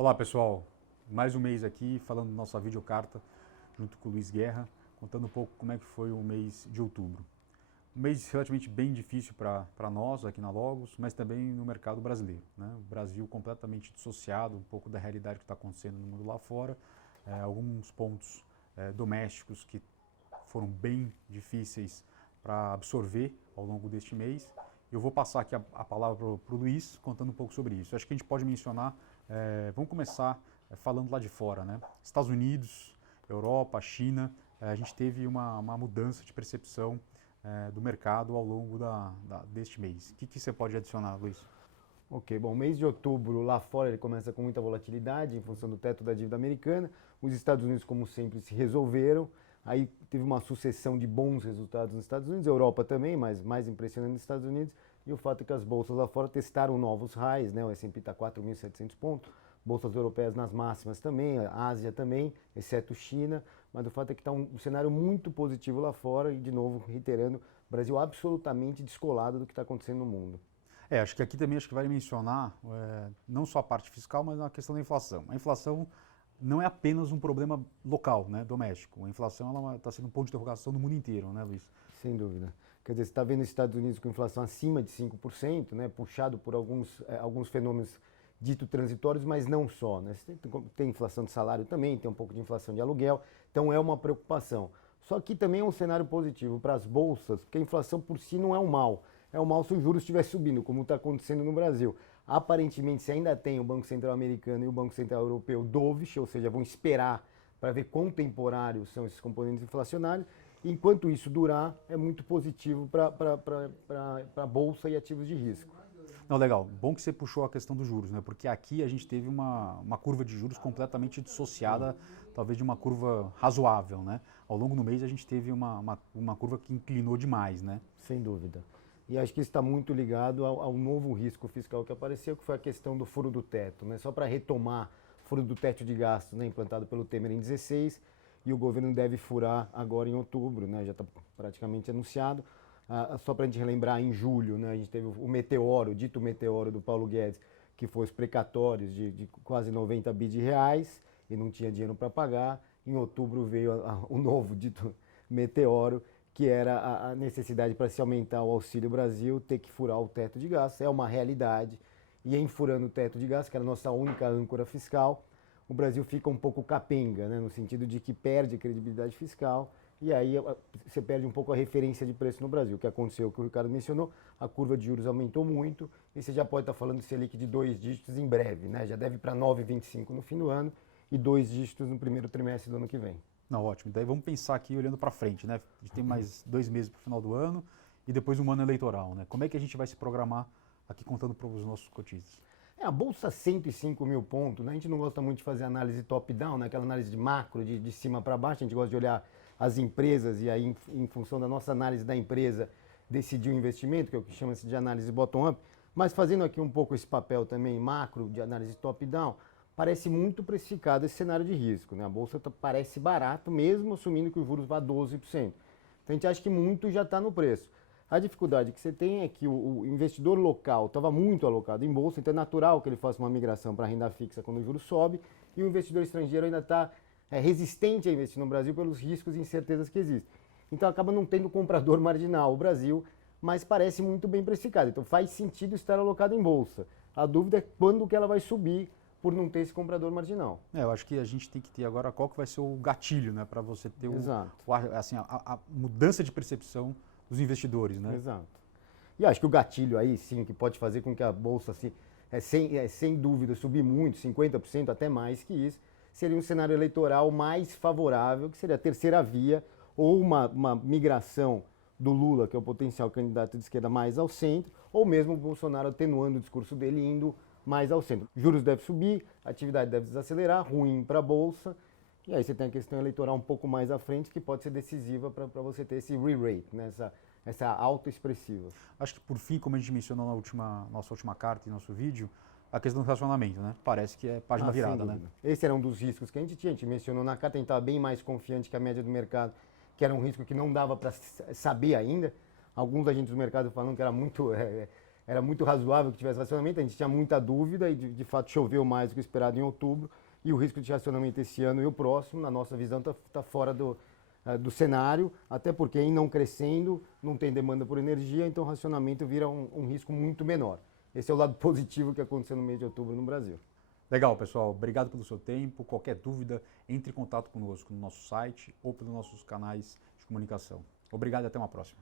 Olá pessoal, mais um mês aqui falando nossa videocarta junto com o Luiz Guerra, contando um pouco como é que foi o mês de outubro. Um mês relativamente bem difícil para nós aqui na Logos, mas também no mercado brasileiro, né? O Brasil completamente dissociado um pouco da realidade que está acontecendo no mundo lá fora, alguns pontos domésticos que foram bem difíceis para absorver ao longo deste mês. Eu vou passar aqui a palavra para o Luiz, contando um pouco sobre isso. Acho que a gente pode mencionar, vamos começar falando lá de fora, né? Estados Unidos, Europa, China, a gente teve uma mudança de percepção do mercado ao longo deste mês. O que você pode adicionar, Luiz? Ok, bom, o mês de outubro lá fora ele começa com muita volatilidade em função do teto da dívida americana. Os Estados Unidos, como sempre, se resolveram. Aí teve uma sucessão de bons resultados nos Estados Unidos, Europa também, mas mais impressionante nos Estados Unidos. E o fato é que as bolsas lá fora testaram novos highs, né? O S&P está 4.700 pontos, bolsas europeias nas máximas também, a Ásia também, exceto China. Mas o fato é que está um cenário muito positivo lá fora e, de novo, reiterando, o Brasil absolutamente descolado do que está acontecendo no mundo. Acho que aqui também vale mencionar não só a parte fiscal, mas a questão da inflação. A inflação não é apenas um problema local, né, doméstico. A inflação está sendo um ponto de interrogação no mundo inteiro, né, Luiz? Sem dúvida. Quer dizer, você está vendo os Estados Unidos com inflação acima de 5%, né, puxado por alguns fenômenos dito transitórios, mas não só. Né? Você tem inflação de salário também, tem um pouco de inflação de aluguel, então é uma preocupação. Só que também é um cenário positivo para as bolsas, porque a inflação por si não é um mal. É um mal se o juros estiver subindo, como está acontecendo no Brasil. Aparentemente, se ainda tem o Banco Central americano e o Banco Central europeu dovish, ou seja, vão esperar para ver quão temporários são esses componentes inflacionários. Enquanto isso durar, é muito positivo para a Bolsa e ativos de risco. Não, legal. Bom que você puxou a questão dos juros, né? Porque aqui a gente teve uma curva de juros completamente dissociada, talvez de uma curva razoável, né? Ao longo do mês a gente teve uma curva que inclinou demais, né? Sem dúvida. E acho que isso está muito ligado ao novo risco fiscal que apareceu, que foi a questão do furo do teto. Né? Só para retomar, furo do teto de gastos, né, implantado pelo Temer em 16, e o governo deve furar agora em outubro, né, já está praticamente anunciado. Só para a gente relembrar, em julho, né, a gente teve o meteoro, dito meteoro do Paulo Guedes, que foi os precatórios de quase 90 bi de reais, e não tinha dinheiro para pagar. Em outubro veio o novo dito meteoro, que era a necessidade para se aumentar o Auxílio Brasil, ter que furar o teto de gastos. É uma realidade. E em furando o teto de gastos, que era a nossa única âncora fiscal, o Brasil fica um pouco capenga, né? No sentido de que perde credibilidade fiscal e aí você perde um pouco a referência de preço no Brasil. O que aconteceu, o que o Ricardo mencionou, a curva de juros aumentou muito e você já pode estar falando de Selic de 2 dígitos em breve, né? Já deve para 9,25 no fim do ano e 2 dígitos no primeiro trimestre do ano que vem. Não, ótimo. Daí vamos pensar aqui olhando para frente, né? A gente tem mais 2 meses para o final do ano e depois um ano eleitoral, né? Como é que a gente vai se programar aqui contando para os nossos cotistas? A bolsa 105 mil pontos, né? A gente não gosta muito de fazer análise top-down, né? Aquela análise de macro, de cima para baixo, a gente gosta de olhar as empresas e aí em função da nossa análise da empresa decidir o investimento, que é o que chama-se de análise bottom-up, mas fazendo aqui um pouco esse papel também macro de análise top-down, parece muito precificado esse cenário de risco, né? A bolsa parece barato, mesmo assumindo que os juros vá a 12%. Então a gente acha que muito já está no preço. A dificuldade que você tem é que o investidor local estava muito alocado em bolsa, então é natural que ele faça uma migração para renda fixa quando o juro sobe, e o investidor estrangeiro ainda está resistente a investir no Brasil pelos riscos e incertezas que existem. Então acaba não tendo comprador marginal o Brasil, mas parece muito bem precificado. Então faz sentido estar alocado em bolsa. A dúvida é quando que ela vai subir por não ter esse comprador marginal. Eu acho que a gente tem que ter agora qual que vai ser o gatilho, né, para você ter a mudança de percepção dos investidores, né? Exato. E acho que o gatilho aí, sim, que pode fazer com que a bolsa, assim, sem dúvida, subir muito, 50%, até mais que isso, seria um cenário eleitoral mais favorável, que seria a terceira via, ou uma migração do Lula, que é o potencial candidato de esquerda, mais ao centro, ou mesmo o Bolsonaro atenuando o discurso dele, indo mais ao centro. Juros devem subir, a atividade deve desacelerar, ruim para a bolsa, e aí você tem a questão eleitoral um pouco mais à frente, que pode ser decisiva para você ter esse re-rate, né? essa alta expressiva. Acho que por fim, como a gente mencionou nossa última carta e nosso vídeo, a questão do relacionamento, né? Parece que é página virada, né? Esse era um dos riscos que a gente mencionou na carta, a gente estava bem mais confiante que a média do mercado, que era um risco que não dava para saber ainda. Alguns agentes do mercado falando que era muito era muito razoável que tivesse racionamento, a gente tinha muita dúvida e de fato choveu mais do que esperado em outubro, e o risco de racionamento esse ano e o próximo, na nossa visão, está fora do cenário, até porque em não crescendo, não tem demanda por energia, então o racionamento vira um risco muito menor. Esse é o lado positivo que aconteceu no mês de outubro no Brasil. Legal, pessoal. Obrigado pelo seu tempo. Qualquer dúvida, entre em contato conosco no nosso site ou pelos nossos canais de comunicação. Obrigado e até uma próxima.